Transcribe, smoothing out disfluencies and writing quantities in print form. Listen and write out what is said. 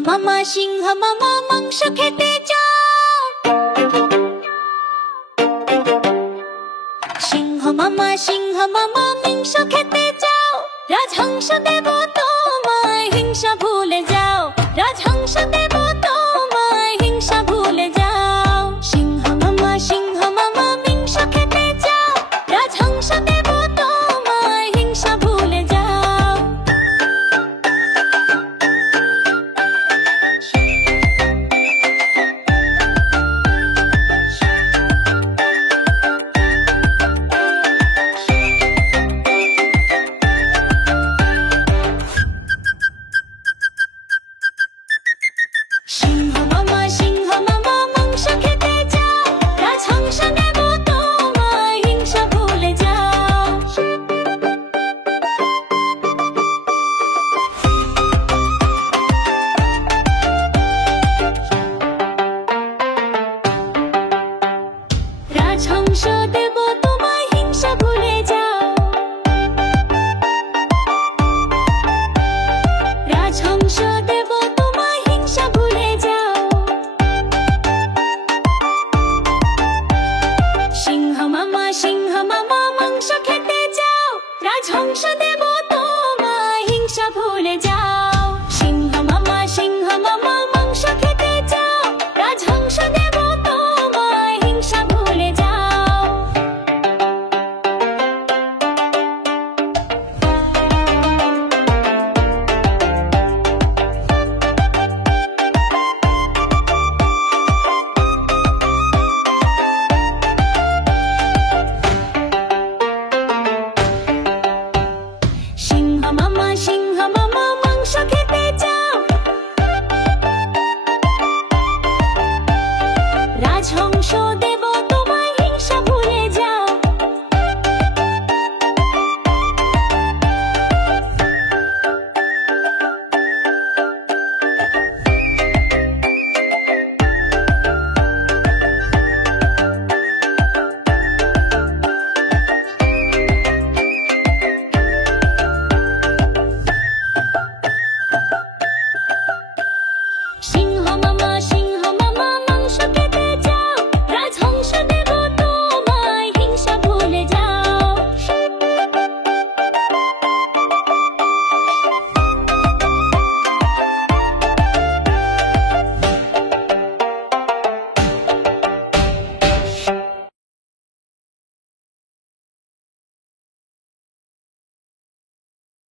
সিংহ মামা মাংস খেতে চাও। সিংহ মামা মাংস খেতে চাও। রাজহংস দেব তোমায় হিংসা ভুলে যাও। রাজহংস দেব তোমায় হিংসা ভুলে যাও। সিংহ মামা মাংস খেতে চাও। রাজহংস দেব তোমায় হিংসা ভুলে যাও। সিংহ মামা মাংস খেতে চাও। রাজহংস দেব তোমায় হিংসা ভুলে যাও। রাজহংস দেব তোমায় হিংসা ভুলে যাও। রাজহংস দেব তোমায় হিংসা ভুলে যাও। সিংহ মামা মাংস খেতে চাও। রাজহংস দেব